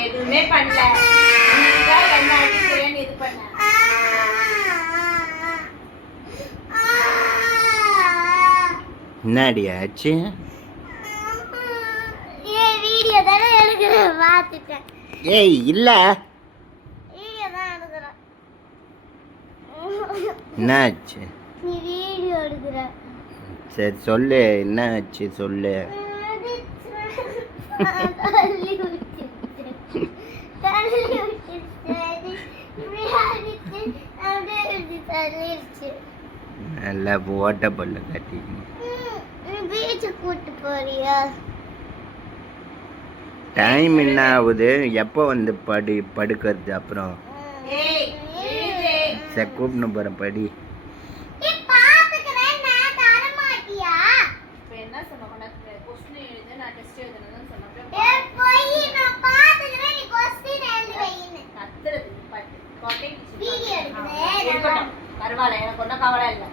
நான் எதுவுமே பண்ணல. நீதான் என்ன அடிக்கிறேன்னு இது பண்ண. என்னடி ஆச்சு? வீடியோ தானே எடுக்கிறேன். பார்த்துட்டேன். ஏய் இல்லை. என்னாச்சு நீ வீடியோ எடுக்கிற. சரி சொல்லு. என்ன ஆச்சு சொல்லு. நல்லா ஓட்ட பல்ல கட்டிக்கணும். பீச்சுக்கு கூட்டு போறியா டைம் என்ன ஆகுது எப்போ வந்து படி படுக்கிறது அப்புறம்? சரி கூப்பிட்டு போகிறேன் படி. இருக்கட்டும். பரவாயில்ல எனக்கு ஒன்றும் கவலை இல்லை.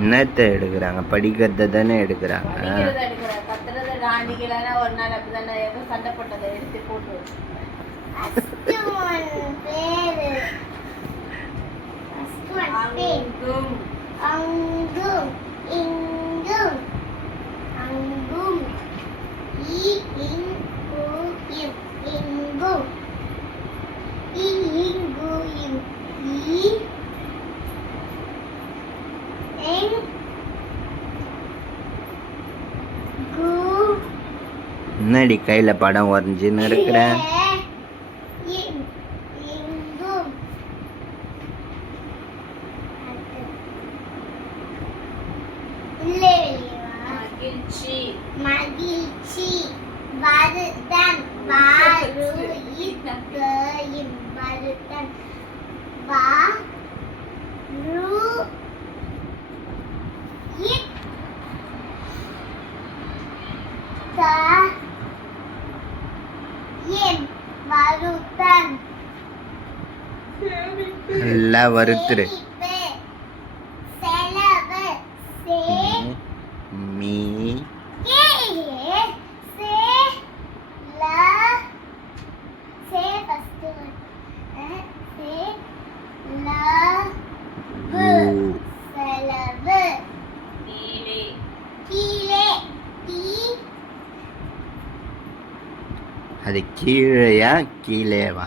என்னத்தை எடுக்கிறாங்க? படிக்கிறத தானே எடுக்கிறாங்க. ஒரு நாள் அப்படிதானே? ஏதோ சண்டை போட்டதை எடுத்து போட்டு அங்கும் என்னடி கையில் படம் வரைஞ்சின்னு இருக்கிற? மகிழ்ச்சி. மகிழ்ச்சி வாரு இத்தயும் வா நல்லா வறுத்துரு. மீ அது கீழேயா கீழேவா?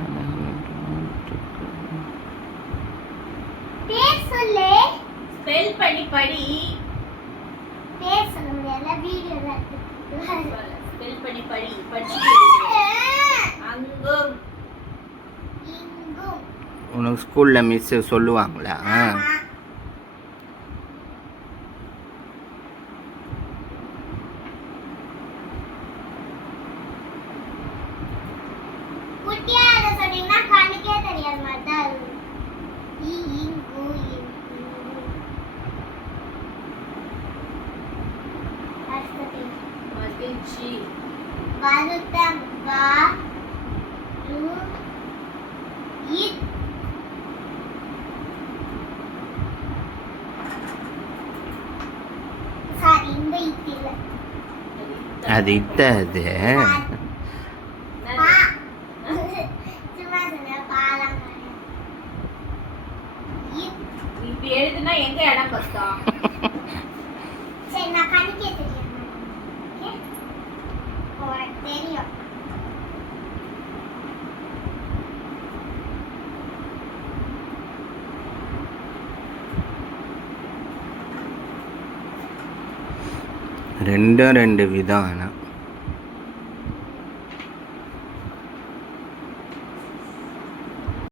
ஸ்பெல் பண்ணி படி பேர் சொல்ல முடியாதுல, வீடியோல. ஸ்பெல் பண்ணி படி படிச்சு அங்கும் இங்கும். உனக்கு ஸ்கூலில் மிஸ்ஸு சொல்லுவாங்களா. குட்டியா இதை சொன்னீங்கன்னா கண்ணுக்கே தெரியாத மாதிரி மகிழ்ச்சி வருத்தம் வா அது இத்த அது எழுதுனா எங்க இடம் கஷ்டம் சரி நான் கணிக்க தெரியும். உனக்கு தெரியும் ரெண்டும் ரெண்டு விதம் ஆனால்